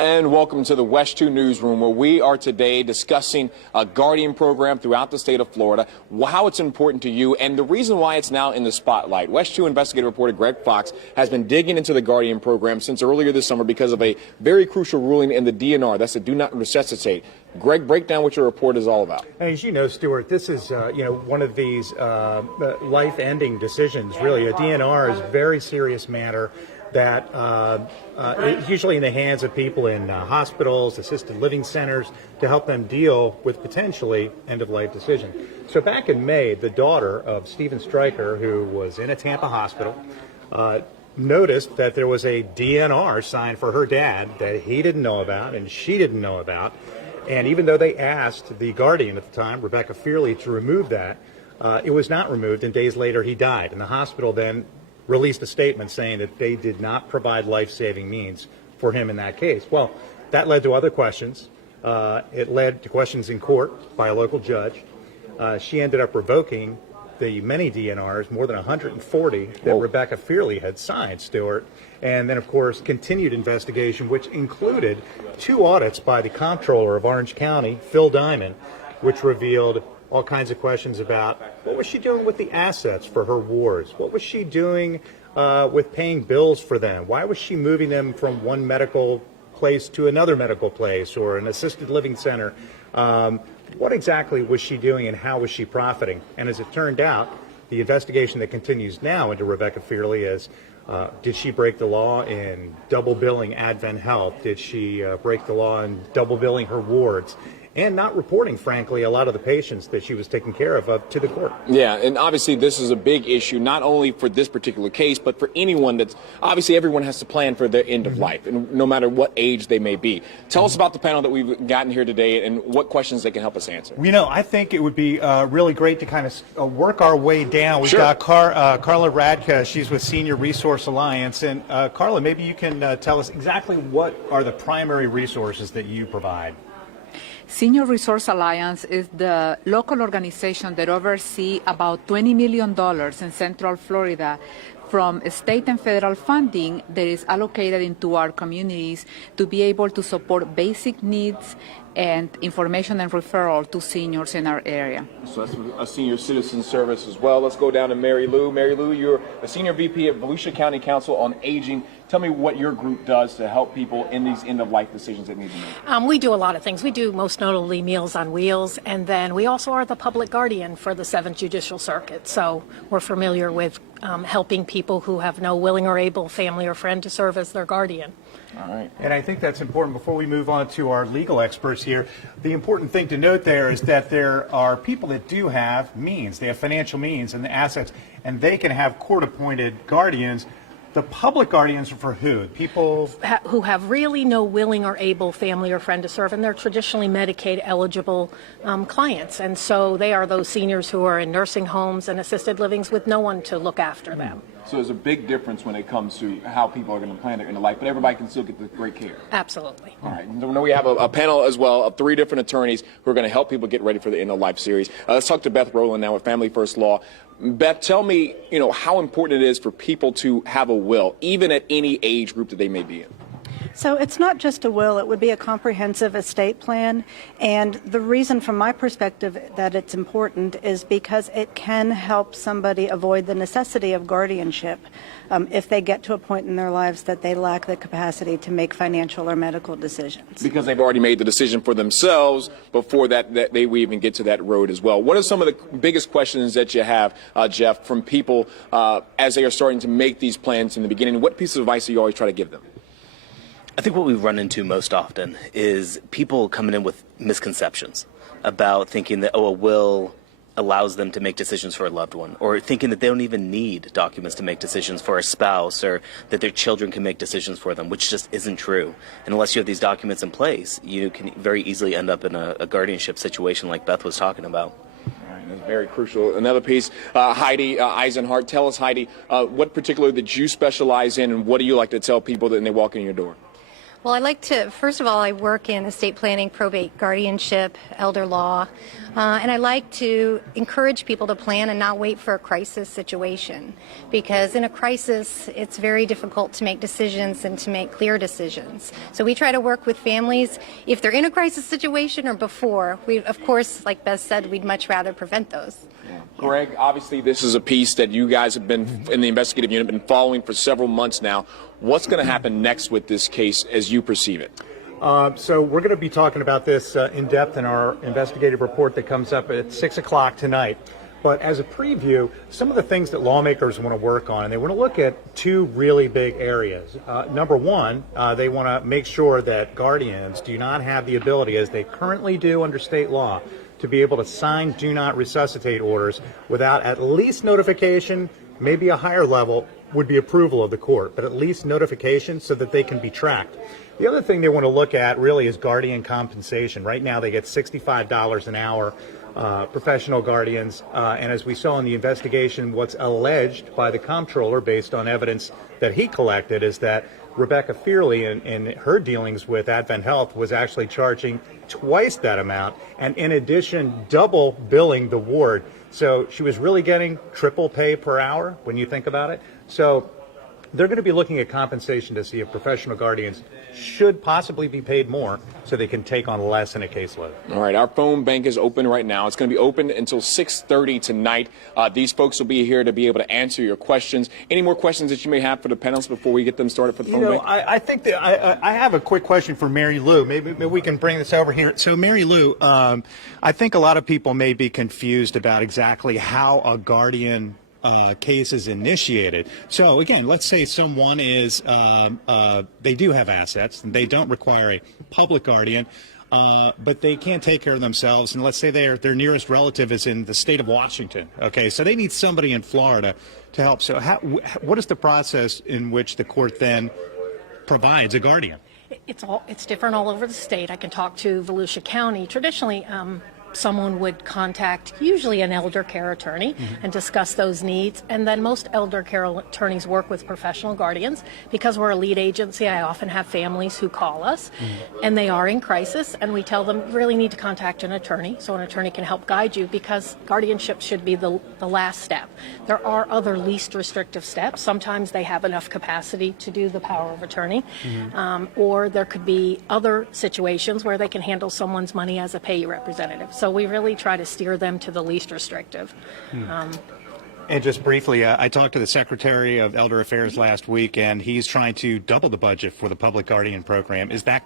And welcome to the WESH 2 newsroom, where we are today discussing a Guardian program throughout the state of Florida, how it's important to you, and the reason why it's now in the spotlight. WESH 2 investigative reporter Greg Fox has been digging into the Guardian program since earlier this summer because of a very crucial ruling in the DNR. That's the Do Not Resuscitate. Greg, break down what your report is all about. As you know, Stuart, this is one of these life-ending decisions. Really, a DNR is a very serious matter that is usually in the hands of people in hospitals, assisted living centers, to help them deal with potentially end-of-life decisions. So back in May, the daughter of Stephen Stryker, who was in a Tampa hospital, noticed that there was a DNR signed for her dad that he didn't know about and she didn't know about. And even though they asked the guardian at the time, Rebecca Fearley, to remove that, it was not removed, and days later he died. And the hospital then released a statement saying that they did not provide life-saving means for him in that case. Well, that led to other questions. It led to questions in court by a local judge. She ended up revoking the many DNRs, more than 140, that Rebecca Fearley had signed, Stuart. And then, of course, continued investigation, which included 2 audits by the comptroller of Orange County, Phil Diamond, which revealed all kinds of questions about what was she doing with the assets for her wards? What was she doing with paying bills for them? Why was she moving them from one medical place to another medical place or an assisted living center? What exactly was she doing and how was she profiting? And as it turned out, the investigation that continues now into Rebecca Fearley is, did she break the law in double billing Advent Health? Did she break the law in double billing her wards? And not reporting, frankly, a lot of the patients that she was taking care of to the court. Yeah, and obviously this is a big issue, not only for this particular case, but for anyone that's, obviously everyone has to plan for their end of life, and no matter what age they may be. Tell us about the panel that we've gotten here today and what questions they can help us answer. You know, I think it would be really great to kind of work our way down. We've got Carla Radka. She's with Senior Resource Alliance. And Carla, maybe you can tell us exactly what are the primary resources that you provide. Senior Resource Alliance is the local organization that oversees about $20 million in Central Florida from state and federal funding that is allocated into our communities to be able to support basic needs and information and referral to seniors in our area. So that's a senior citizen service as well. Let's go down to Mary Lou. Mary Lou, you're a senior VP at Volusia County Council on Aging. Tell me what your group does to help people in these end-of-life decisions that need to make. We do a lot of things. We do most notably Meals on Wheels, and then we also are the public guardian for the 7th Judicial Circuit. So we're familiar with helping people who have no willing or able family or friend to serve as their guardian. All right. And I think that's important. Before we move on to our legal experts here, the important thing to note there is that there are people that do have means. They have financial means and the assets, and they can have court-appointed guardians. The public guardians are for who? People who have really no willing or able family or friend to serve, and they're traditionally Medicaid eligible clients. And so they are those seniors who are in nursing homes and assisted livings with no one to look after them. So there's a big difference when it comes to how people are going to plan their end of life, but everybody can still get the great care. Absolutely. All right. Now we have a panel as well of 3 different attorneys who are going to help people get ready for the end of life series. Let's talk to Beth Roland now with Family First Law. Beth, tell me, how important it is for people to have a will, even at any age group that they may be in. So it's not just a will, it would be a comprehensive estate plan. And the reason from my perspective that it's important is because it can help somebody avoid the necessity of guardianship if they get to a point in their lives that they lack the capacity to make financial or medical decisions. Because they've already made the decision for themselves before that they would even get to that road as well. What are some of the biggest questions that you have, Geoff, from people as they are starting to make these plans in the beginning? What piece of advice do you always try to give them? I think what we run into most often is people coming in with misconceptions about thinking that, a will allows them to make decisions for a loved one, or thinking that they don't even need documents to make decisions for a spouse, or that their children can make decisions for them, which just isn't true. And unless you have these documents in place, you can very easily end up in a guardianship situation like Beth was talking about. That's very crucial. Another piece, Heidi Eisenhart. Tell us, Heidi, what particular that you specialize in, and what do you like to tell people when they walk in your door? Well, first of all, I work in estate planning, probate, guardianship, elder law, and I like to encourage people to plan and not wait for a crisis situation, because in a crisis, it's very difficult to make decisions and to make clear decisions. So we try to work with families if they're in a crisis situation or before. Of course, like Beth said, we'd much rather prevent those. Greg, obviously this is a piece that you guys have been, in the investigative unit, been following for several months now. What's going to happen next with this case as you perceive it? So we're going to be talking about this in depth in our investigative report that comes up at 6 o'clock tonight. But as a preview, some of the things that lawmakers want to work on, and they want to look at two really big areas. Number one, they want to make sure that guardians do not have the ability, as they currently do under state law, to be able to sign do not resuscitate orders without at least notification, maybe a higher level would be approval of the court, but at least notification so that they can be tracked. The other thing they want to look at really is guardian compensation. Right now they get $65 an hour, professional guardians, and as we saw in the investigation, what's alleged by the comptroller based on evidence that he collected is that Rebecca Fearley in her dealings with Advent Health was actually charging twice that amount, and in addition double billing the ward. So she was really getting triple pay per hour when you think about it. So they're going to be looking at compensation to see if professional guardians should possibly be paid more so they can take on less in a caseload. All right, our phone bank is open right now. It's going to be open until 6:30 tonight. These folks will be here to be able to answer your questions. Any more questions that you may have for the panelists before we get them started for the phone bank? I think that I have a quick question for Mary Lou. Maybe we can bring this over here. So Mary Lou, I think a lot of people may be confused about exactly how a guardian case is initiated. So again, let's say someone is, they do have assets and they don't require a public guardian, but they can't take care of themselves. And let's say their nearest relative is in the state of Washington. Okay, so they need somebody in Florida to help. So what is the process in which the court then provides a guardian? It's different all over the state. I can talk to Volusia County. Traditionally, someone would contact usually an elder care attorney and discuss those needs. And then most elder care attorneys work with professional guardians. Because we're a lead agency, I often have families who call us and they are in crisis, and we tell them you really need to contact an attorney so an attorney can help guide you, because guardianship should be the last step. There are other least restrictive steps. Sometimes they have enough capacity to do the power of attorney, or there could be other situations where they can handle someone's money as a payee representative. So we really try to steer them to the least restrictive. And just briefly, I talked to the Secretary of Elder Affairs last week, and he's trying to double the budget for the public guardian program. Is that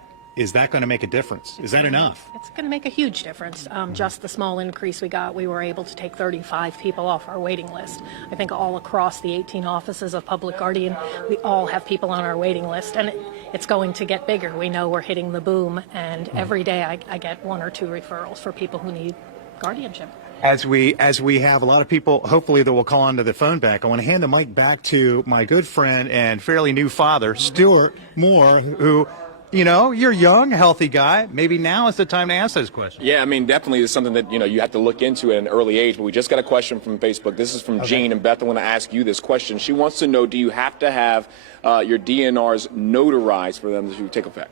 going to make a difference? Is that enough? It's going to make a huge difference. Just the small increase we got, we were able to take 35 people off our waiting list. I think all across the 18 offices of Public Guardian, we all have people on our waiting list, and it's going to get bigger. We know we're hitting the boom, and every day I get 1 or 2 referrals for people who need guardianship. As we have a lot of people, hopefully, that will call onto the phone back, I want to hand the mic back to my good friend and fairly new father, Stuart Moore, who, you know, you're young, healthy guy. Maybe now is the time to ask those questions. Yeah, I mean, definitely it's something that, you have to look into at an early age. But we just got a question from Facebook. This is from Jean, and Beth, I want to ask you this question. She wants to know, do you have to have your DNRs notarized for them to take effect?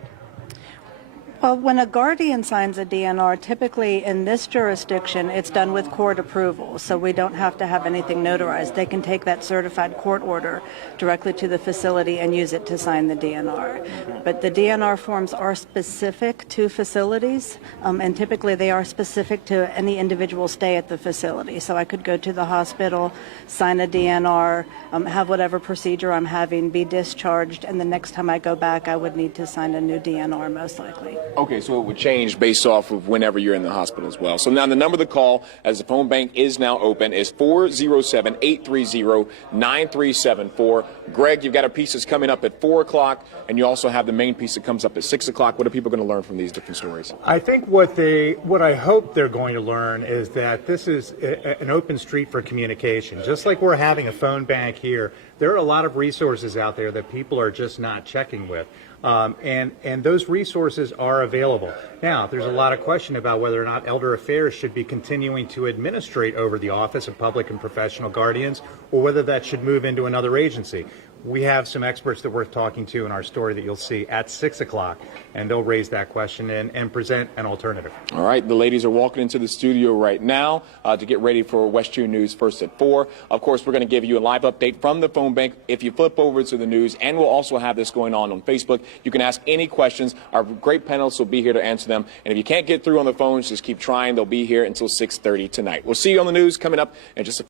Well, when a guardian signs a DNR, typically in this jurisdiction, it's done with court approval, so we don't have to have anything notarized. They can take that certified court order directly to the facility and use it to sign the DNR. But the DNR forms are specific to facilities, and typically they are specific to any individual stay at the facility. So I could go to the hospital, sign a DNR, have whatever procedure I'm having, be discharged, and the next time I go back, I would need to sign a new DNR most likely. Okay, so it would change based off of whenever you're in the hospital as well. So now the number to call, as the phone bank is now open, is 407-830-9374. Greg, you've got a piece that's coming up at 4 o'clock, and you also have the main piece that comes up at 6 o'clock. What are people going to learn from these different stories? I think what I hope they're going to learn is that this is an open street for communication. Just like we're having a phone bank here, there are a lot of resources out there that people are just not checking with. And those resources are available. Now, there's a lot of question about whether or not Elder Affairs should be continuing to administrate over the Office of Public and Professional Guardians, or whether that should move into another agency. we have some experts that we're talking to in our story that you'll see at 6 o'clock, and they'll raise that question and present an alternative. All right, the ladies are walking into the studio right now to get ready for WESH 2 News first at 4. Of course, we're going to give you a live update from the phone bank if you flip over to the news, and we'll also have this going on Facebook. You can ask any questions. Our great panelists will be here to answer them, and if you can't get through on the phones, just keep trying. They'll be here until 6:30 tonight. We'll see you on the news coming up in just a